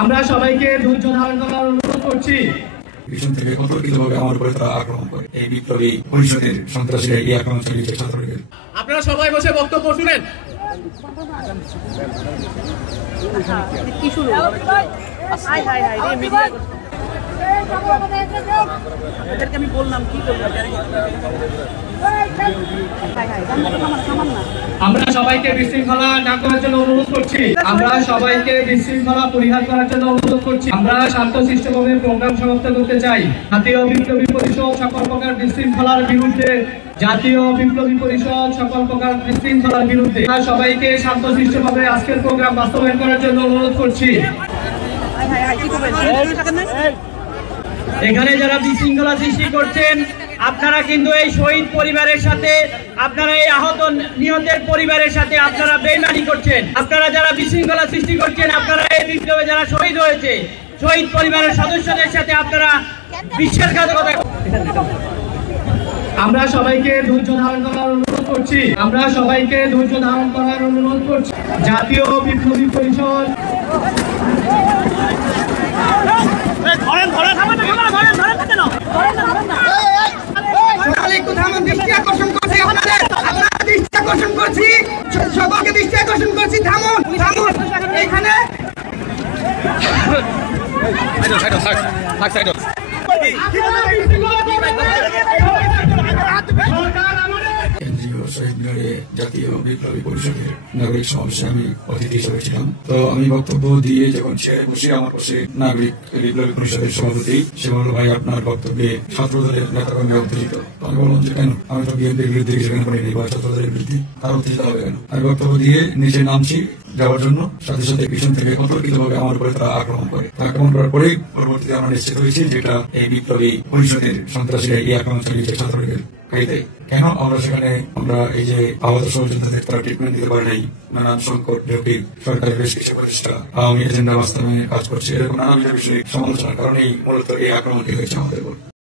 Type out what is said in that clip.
আমরা সবাইকে ধৈর্য ধারণ করার অনুরোধ করছি। পিছন থেকে কতর্কিতভাবে আমার উপরে তারা আক্রমণ করে এই বিপ্লবী পরিষদের সন্ত্রাসীরা এই আক্রমণ চালিয়েছে ছাত্রলীগের। আপনারা সবাই বসে বক্তব্য শুনেন। আমি বললাম কি বললাম আমরা সবাইকে বিশৃঙ্খলা না করার জন্য অনুরোধ করছি। আমরা সবাইকে বিশৃঙ্খলা পরিহার করার জন্য অনুরোধ করছি। আমরা শান্তশিষ্টভাবে প্রোগ্রাম সমাপ্ত করতে চাই। জাতীয় বিপ্লবী পরিষদ সকল প্রকার বিশৃঙ্খলার বিরুদ্ধে সকল প্রকার বিশৃঙ্খলার বিরুদ্ধে সবাইকে শান্তশিষ্টভাবে আজকের প্রোগ্রাম বাস্তবায়ন করার জন্য অনুরোধ করছি। এখানে যারা বিশৃঙ্খলা সৃষ্টি করছেন, আপনারা কিন্তু এই শহীদ পরিবারের সাথে, আপনারা এই আহত নিহতের পরিবারের সাথে আপনারা বেইমানি করছেন। আপনারা যারা বিশৃঙ্খলা সৃষ্টি করছেন, আপনারা এই বিপ্লবে যারা শহীদ হয়েছে, শহীদ পরিবারের সদস্যদের সাথে আপনারা বিশ্বাসঘাতকতা। আমরা সবাইকে ধৈর্য ধারণ করার অনুরোধ করছি। আমরা সবাইকে ধৈর্য ধারণ করার অনুরোধ করছি। জাতীয় বিপ্লবী পরিষদ সকলকে দৃষ্টি আকর্ষণ করছি, থামুন থামুন এখানে। কেন্দ্রীয় শহীদ মিনারে জাতীয় বিপ্লবী পরিষদের নাগরিক সমাবেশে আমি অতিথি হিসেবে ছিলাম। তো আমি বক্তব্য দিয়ে যখন চেয়ারে বসে আমার পাশে নাগরিক বিপ্লবী পরিষদের সভাপতি সে বলল, ভাই আপনার বক্তব্যে ছাত্র দলের নেতাকর্মী উত্তেজিত। আমি বললাম যে কেন, আমি তো বিএনপির বিরুদ্ধে কিছু কেন করিনি বা ছাত্র দলের বিরুদ্ধে, তার উত্তেজিত হবে কেন? আমি বক্তব্য দিয়ে নিচে নামছি যাওয়ার জন্য, সাথে সাথে পিছন থেকে কতর্কিতভাবে আমার উপরে তারা আক্রমণ করে। আক্রমণ করার পরেই পরবর্তীতে আমরা নিশ্চিত হয়েছি যেটা এই বিপ্লবী পরিষদের সন্ত্রাসীরা এই আক্রমণ চালিয়েছে ছাত্রলীগের। কেন আমরা সেখানে এই যে আহত সহযোদ্ধাদের তারা ট্রিটমেন্ট দিতে পারে নাই, নানান সংকট ঝুঁকির সরকারের বেশ কিছু প্রতিষ্ঠা আওয়ামী এজেন্ডা বাস্তবায়নে কাজ করছে, এরকম নানা বিষয়ে সমালোচনার কারণেই মূলত এই আক্রমণটি হয়েছে আমাদের উপর।